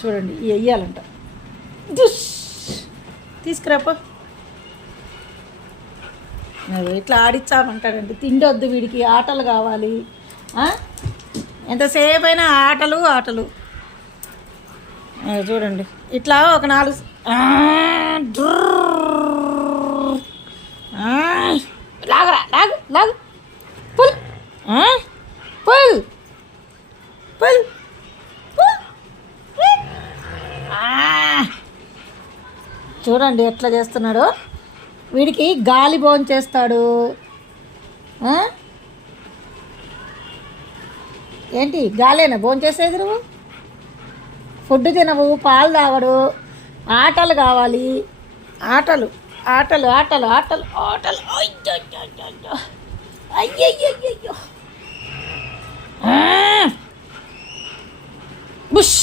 చూడండి ఇవి వెయ్యాలంట. దుష్ తీసుకురాపో. ఇట్లా ఆడిచ్చామంటాడండి. తిండి వద్దు వీడికి, ఆటలు కావాలి. ఎంతసేపు అయినా ఆటలు ఆటలు. చూడండి ఇట్లా ఒక 4 లాగరా, లాగు లాగు, పుల్ పుల్ పుల్. చూడండి ఎట్లా చేస్తున్నాడు. వీడికి గాలి భోంచేస్తాడు. ఏంటి గాలేనా భోంచేసేది? నువ్వు ఫుడ్ తినవు, పాలు తాగడు, ఆటలు కావాలి. ఆటలు ఆటలు ఆటలు ఆటలు ఆటలు. అయ్యయ్యో బుష్.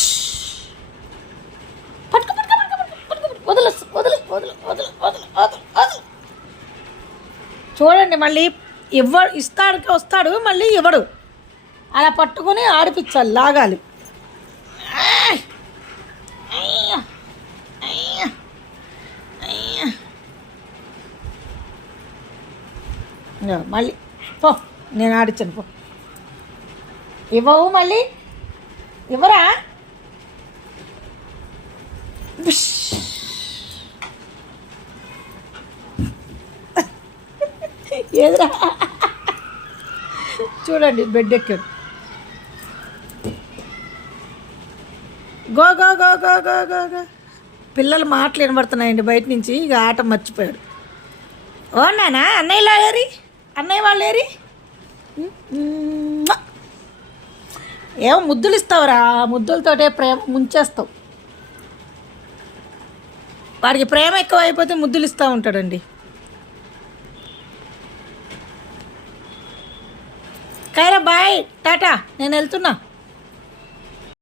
పట్టుకు పట్టుకు పట్టుకు వదలు వదలు వదలు వదలు వదలు వదలు వదలు. చూడండి మళ్ళీ ఇస్తాడికి వస్తాడు, మళ్ళీ ఇవ్వడు. అలా పట్టుకొని ఆడిపించాలి, లాగాలి. మళ్ళీ పో, నేను ఆడించాను పో. ఇవ్వవు, మళ్ళీ ఇవ్వరా? ఏదిరా? చూడండి బెడ్ ఎక్కాడు. Go go go go go go go. పిల్లలు మాటలు వినబడుతున్నాయండి బయట నుంచి. ఇక ఆట మర్చిపోయాడు. ఓ నానా, అన్నయ్యలో ఏరి, అన్నయ్య వాళ్ళు ఏరి. ఏమో ముద్దులు ఇస్తావురా, ముద్దులతోటే ప్రేమ ముంచేస్తావు. వాడికి ప్రేమ ఎక్కువ అయిపోతే ముద్దులు ఇస్తూ ఉంటాడండి. కైరా బాయ్, టాటా, నేను వెళ్తున్నా.